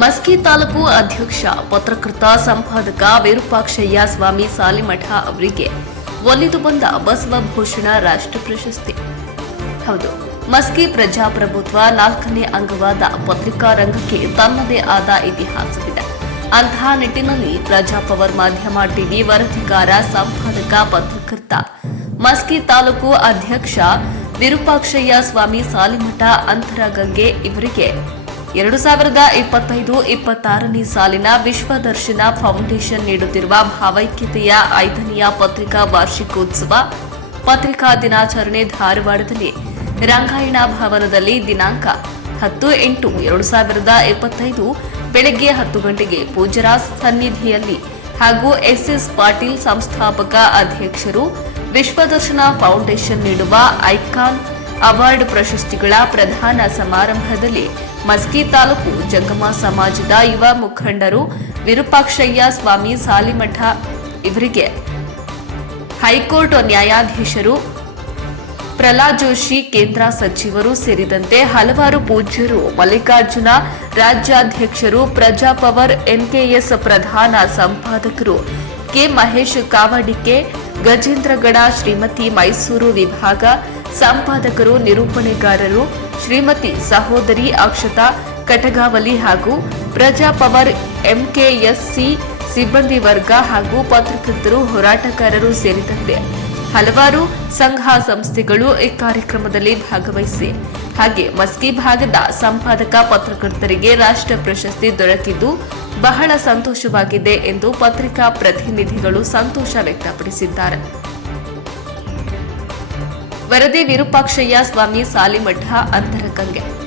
ಮಸ್ಕಿ ತಾಲೂಕು ಅಧ್ಯಕ್ಷ, ಪತ್ರಕರ್ತ, ಸಂಪಾದಕ ವಿರೂಪಾಕ್ಷಯ್ಯ, ಸ್ವಾಮಿ ಸಾಲಿಮಠ ಅವರಿಗೆ ಒಲಿದು ಬಂದ ಬಸವಭೂಷಣ ರಾಷ್ಟ್ರ ಪ್ರಶಸ್ತಿ. ಹೌದು, ಮಸ್ಕಿ ಪ್ರಜಾಪ್ರಭುತ್ವ ನಾಲ್ಕನೇ ಅಂಗವಾದ ಪತ್ರಿಕಾ ರಂಗಕ್ಕೆ ತನ್ನದೇ ಆದ ಇತಿಹಾಸವಿದೆ. ಅಂತಹ ನಿಟ್ಟಿನಲ್ಲಿ ಪ್ರಜಾಪವರ್ ಮಾಧ್ಯಮ ಟಿವಿ ವರದಿಗಾರ, ಸಂಪಾದಕ, ಪತ್ರಕರ್ತ, ಮಸ್ಕಿ ತಾಲೂಕು ಅಧ್ಯಕ್ಷ ವಿರೂಪಾಕ್ಷಯ್ಯ, ಸ್ವಾಮಿ ಸಾಲಿಮಠ ಅಂತರಗಂಗೆ ಇವರಿಗೆ ಎರಡು ಸಾವಿರದ ಇಪ್ಪತ್ತೈದು ಇಪ್ಪತ್ತಾರನೇ ಸಾಲಿನ ವಿಶ್ವದರ್ಶನ ಫೌಂಡೇಶನ್ ನೀಡುತ್ತಿರುವ ಭಾವೈಕ್ಯತೆಯ ಐದನೆಯ ಪತ್ರಿಕಾ ವಾರ್ಷಿಕೋತ್ಸವ ಪತ್ರಿಕಾ ದಿನಾಚರಣೆ ಧಾರವಾಡದಲ್ಲಿ ರಂಗಾಯಣ ಭವನದಲ್ಲಿ ದಿನಾಂಕ ಹತ್ತು ಎಂಟು ಎರಡು ಸಾವಿರದ ಇಪ್ಪತ್ತೈದು ಬೆಳಗ್ಗೆ ಹತ್ತು ಗಂಟೆಗೆ ಪೂಜರಾಜ್ ಸನ್ನಿಧಿಯಲ್ಲಿ ಹಾಗೂ ಎಸ್ಎಸ್ ಪಾಟೀಲ್ ಸಂಸ್ಥಾಪಕ ಅಧ್ಯಕ್ಷರು ವಿಶ್ವದರ್ಶನ ಫೌಂಡೇಶನ್ ನೀಡುವ ಐಕಾನ್ ಅವಾರ್ಡ್ ಪ್ರಶಸ್ತಿಗಳ ಪ್ರಧಾನ ಸಮಾರಂಭದಲ್ಲಿ ಮಸ್ಕಿ ತಾಲೂಕು ಜಂಗಮ ಸಮಾಜದ ಯುವ ಮುಖಂಡರು ವಿರೂಪಾಕ್ಷಯ್ಯ ಸ್ವಾಮಿ ಸಾಲಿಮಠ ಇವರಿಗೆ ಹೈಕೋರ್ಟ್ ನ್ಯಾಯಾಧೀಶರು ಪ್ರಹ್ಲಾದ್ ಜೋಶಿ ಕೇಂದ್ರ ಸಚಿವರು ಸೇರಿದಂತೆ ಹಲವಾರು ಪೂಜ್ಯರು, ಮಲ್ಲಿಕಾರ್ಜುನ ರಾಜ್ಯಾಧ್ಯಕ್ಷರು ಪ್ರಜಾಪವರ್ ಎನ್ಕೆಎಸ್ ಪ್ರಧಾನ ಸಂಪಾದಕರು ಕೆ ಮಹೇಶ್ ಕಾವಡಿಕೆ, ಗಜೇಂದ್ರಗಡ ಶ್ರೀಮತಿ ಮೈಸೂರು ವಿಭಾಗ ಸಂಪಾದಕರು, ನಿರೂಪಣೆಗಾರರು, ಶ್ರೀಮತಿ ಸಹೋದರಿ ಅಕ್ಷತಾ, ಕಟಗಾವಲಿ ಹಾಗೂ ಪ್ರಜಾ ಪವರ್ ಎಂಕೆಎಸ್ಸಿ ಸಿಬ್ಬಂದಿ ವರ್ಗ ಹಾಗೂ ಪತ್ರಕರ್ತರು, ಹೋರಾಟಗಾರರು ಸೇರಿದಂತೆ ಹಲವಾರು ಸಂಘ ಸಂಸ್ಥೆಗಳು ಈ ಕಾರ್ಯಕ್ರಮದಲ್ಲಿ ಭಾಗವಹಿಸಿ. ಹಾಗೆ ಮಸ್ಕಿ ಭಾಗದ ಸಂಪಾದಕ ಪತ್ರಕರ್ತರಿಗೆ ರಾಷ್ಟ್ರ ಪ್ರಶಸ್ತಿ ದೊರಕಿದ್ದು ಬಹಳ ಸಂತೋಷವಾಗಿದೆ ಎಂದು ಪತ್ರಿಕಾ ಪ್ರತಿನಿಧಿಗಳು ಸಂತೋಷ ವ್ಯಕ್ತಪಡಿಸಿದ್ದಾರೆ. ವರದಿ ವಿರೂಪಾಕ್ಷಯ್ಯ ಸ್ವಾಮಿ ಸಾಲಿಮಠ ಅಂತರಗಂಗೆ.